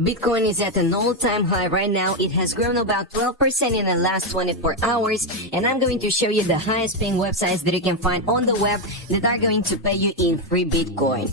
Bitcoin is at an all-time high right now. It has grown about 12% in the last 24 hours, and I'm going to show you the highest paying websites that you can find on the web that are going to pay you in free Bitcoin.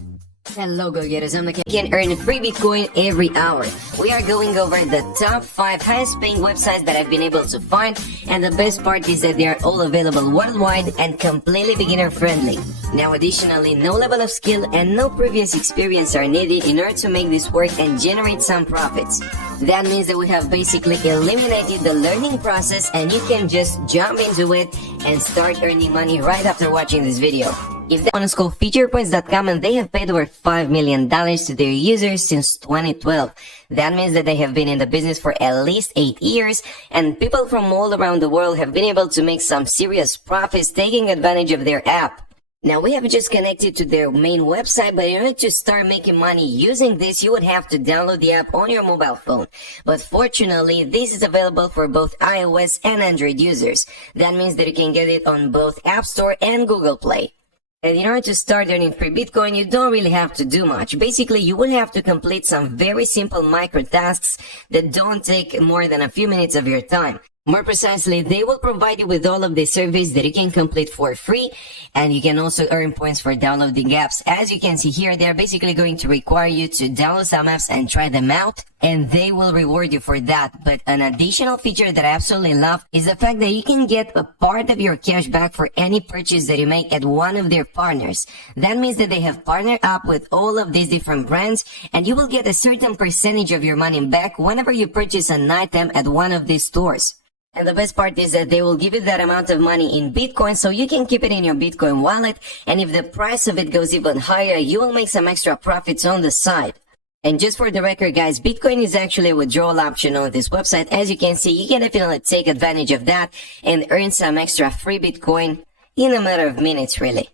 Hello go-getters, I'm the king. You can earn free Bitcoin every hour. We are going over the top 5 highest paying websites that I've been able to find, and the best part is that they are all available worldwide and completely beginner friendly. Now additionally, no level of skill and no previous experience are needed in order to make this work and generate some profits. That means that we have basically eliminated the learning process and you can just jump into it and start earning money right after watching this video. If they want to call featurepoints.com, and they have paid over $5 million to their users since 2012. That means that they have been in the business for at least 8 years, and people from all around the world have been able to make some serious profits taking advantage of their app. Now, we have just connected to their main website, but in order to start making money using this, you would have to download the app on your mobile phone. But fortunately, this is available for both iOS and Android users. That means that you can get it on both App Store and Google Play. And in order to start earning free Bitcoin, you don't really have to do much. Basically, you will have to complete some very simple micro tasks that don't take more than a few minutes of your time. More precisely, they will provide you with all of the surveys that you can complete for free, and you can also earn points for downloading apps. As you can see here, they are basically going to require you to download some apps and try them out, and they will reward you for that. But an additional feature that I absolutely love is the fact that you can get a part of your cash back for any purchase that you make at one of their partners. That means that they have partnered up with all of these different brands, and you will get a certain percentage of your money back whenever you purchase an item at one of these stores. And the best part is that they will give you that amount of money in Bitcoin, so you can keep it in your Bitcoin wallet, and if the price of it goes even higher, you will make some extra profits on the side. And just for the record, guys, Bitcoin is actually a withdrawal option on this website. As you can see, you can definitely take advantage of that and earn some extra free Bitcoin in a matter of minutes, really.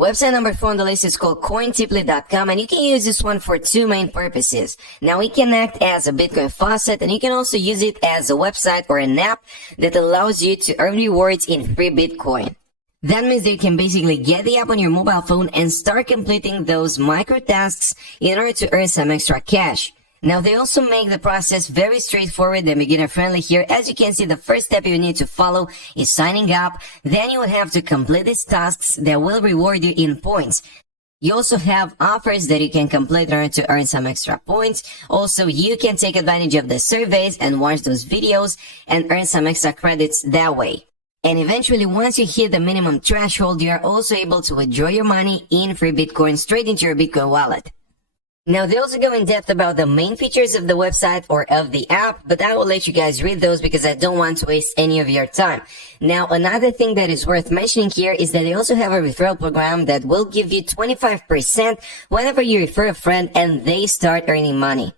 Website number 4 on the list is called Cointiply.com, and you can use this one for 2 main purposes. Now, it can act as a Bitcoin faucet, and you can also use it as a website or an app that allows you to earn rewards in free Bitcoin. That means that you can basically get the app on your mobile phone and start completing those micro tasks in order to earn some extra cash. Now, they also make the process very straightforward and beginner-friendly here. As you can see, the first step you need to follow is signing up. Then you will have to complete these tasks that will reward you in points. You also have offers that you can complete in order to earn some extra points. Also, you can take advantage of the surveys and watch those videos and earn some extra credits that way. And eventually, once you hit the minimum threshold, you are also able to withdraw your money in free Bitcoin straight into your Bitcoin wallet. Now, they also go in depth about the main features of the website or of the app, but I will let you guys read those because I don't want to waste any of your time. Now, another thing that is worth mentioning here is that they also have a referral program that will give you 25% whenever you refer a friend and they start earning money.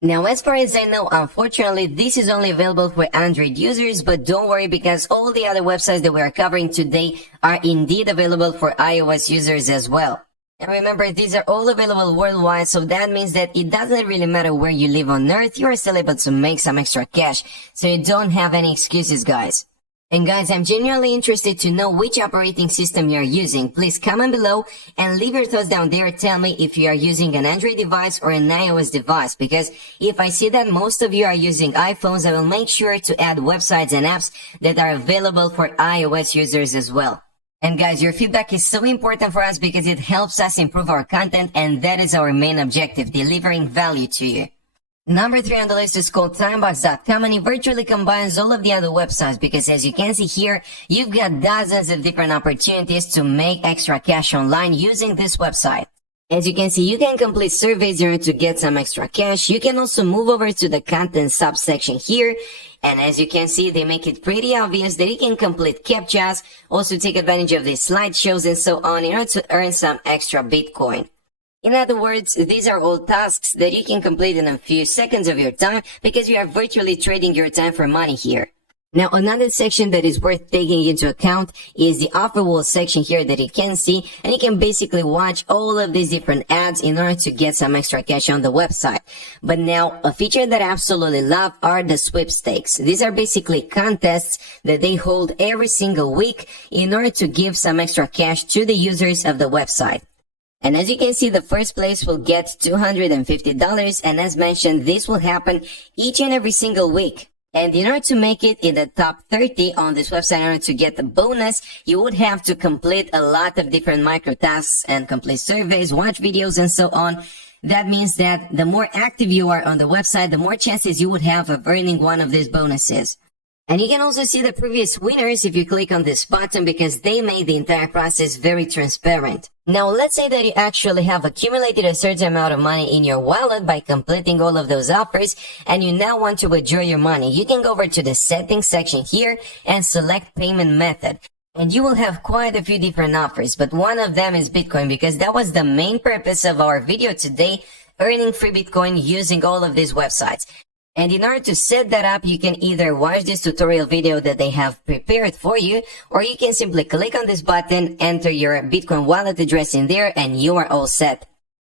Now, as far as I know, unfortunately, this is only available for Android users, but don't worry because all the other websites that we are covering today are indeed available for iOS users as well. And remember, these are all available worldwide, so that means that it doesn't really matter where you live on Earth, you are still able to make some extra cash, so you don't have any excuses, guys. And guys, I'm genuinely interested to know which operating system you are using. Please comment below and leave your thoughts down there. Tell me if you are using an Android device or an iOS device, because if I see that most of you are using iPhones, I will make sure to add websites and apps that are available for iOS users as well. And guys, your feedback is so important for us because it helps us improve our content, and that is our main objective, delivering value to you. Number 3 on the list is called TimeByStock, and it virtually combines all of the other websites because as you can see here, you've got dozens of different opportunities to make extra cash online using this website. As you can see, you can complete surveys in order to get some extra cash. You can also move over to the content subsection here. And as you can see, they make it pretty obvious that you can complete captchas, also take advantage of the slideshows and so on in order to earn some extra Bitcoin. In other words, these are all tasks that you can complete in a few seconds of your time because you are virtually trading your time for money here. Now, another section that is worth taking into account is the offer wall section here that you can see, and you can basically watch all of these different ads in order to get some extra cash on the website. But now, a feature that I absolutely love are the sweepstakes. These are basically contests that they hold every single week in order to give some extra cash to the users of the website. And as you can see, the first place will get $250, and as mentioned, this will happen each and every single week. And in order to make it in the top 30 on this website, in order to get the bonus, you would have to complete a lot of different micro tasks and complete surveys, watch videos, and so on. That means that the more active you are on the website, the more chances you would have of earning one of these bonuses. And you can also see the previous winners if you click on this button, because they made the entire process very transparent. Now, let's say that you actually have accumulated a certain amount of money in your wallet by completing all of those offers, and you now want to withdraw your money. You can go over to the settings section here and select payment method. And you will have quite a few different offers, but one of them is Bitcoin, because that was the main purpose of our video today, earning free Bitcoin using all of these websites. And in order to set that up, you can either watch this tutorial video that they have prepared for you, or you can simply click on this button, enter your Bitcoin wallet address in there, and you are all set.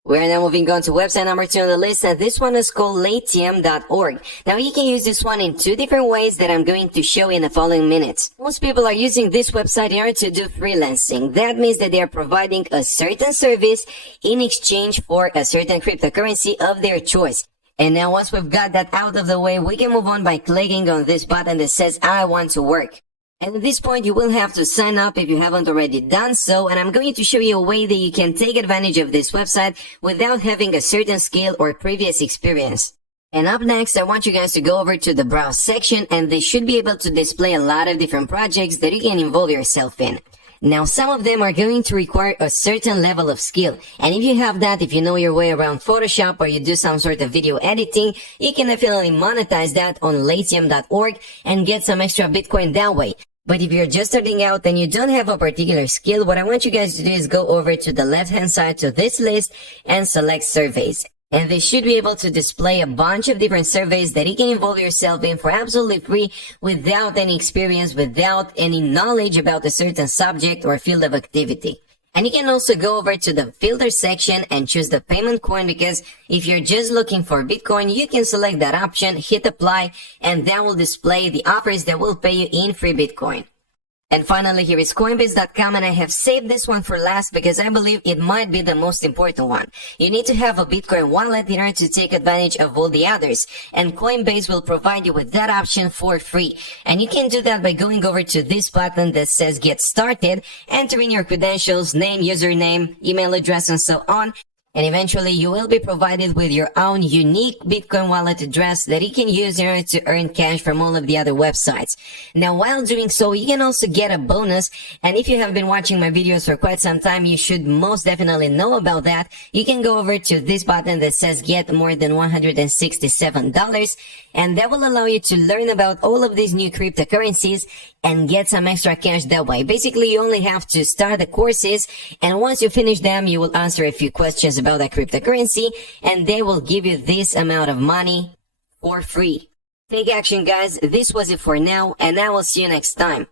We're now moving on to website number 2 on the list, and this one is called Latium.org. Now, you can use this one in 2 different ways that I'm going to show in the following minutes. Most people are using this website in order to do freelancing. That means that they are providing a certain service in exchange for a certain cryptocurrency of their choice. And now once we've got that out of the way, we can move on by clicking on this button that says I want to work. And at this point, you will have to sign up if you haven't already done so, and I'm going to show you a way that you can take advantage of this website without having a certain skill or previous experience. And up next, I want you guys to go over to the browse section, and they should be able to display a lot of different projects that you can involve yourself in. Now, some of them are going to require a certain level of skill. And if you have that, if you know your way around Photoshop or you do some sort of video editing, you can definitely monetize that on Latium.org and get some extra Bitcoin that way. But if you're just starting out and you don't have a particular skill, what I want you guys to do is go over to the left-hand side to this list and select surveys. And they should be able to display a bunch of different surveys that you can involve yourself in for absolutely free without any experience, without any knowledge about a certain subject or field of activity. And you can also go over to the filter section and choose the payment coin, because if you're just looking for Bitcoin, you can select that option, hit apply, and that will display the offers that will pay you in free Bitcoin. And finally, here is Coinbase.com, and I have saved this one for last because I believe it might be the most important one. You need to have a Bitcoin wallet in order to take advantage of all the others, and Coinbase will provide you with that option for free. And you can do that by going over to this button that says Get Started, entering your credentials, name, username, email address, and so on. And eventually you will be provided with your own unique Bitcoin wallet address that you can use in order to earn cash from all of the other websites. Now, while doing so, you can also get a bonus. And if you have been watching my videos for quite some time, you should most definitely know about that. You can go over to this button that says Get More Than $167. And that will allow you to learn about all of these new cryptocurrencies and get some extra cash that way. Basically, you only have to start the courses, and once you finish them, you will answer a few questions about that cryptocurrency, and they will give you this amount of money for free. Take action, guys. This was it for now, and I will see you next time.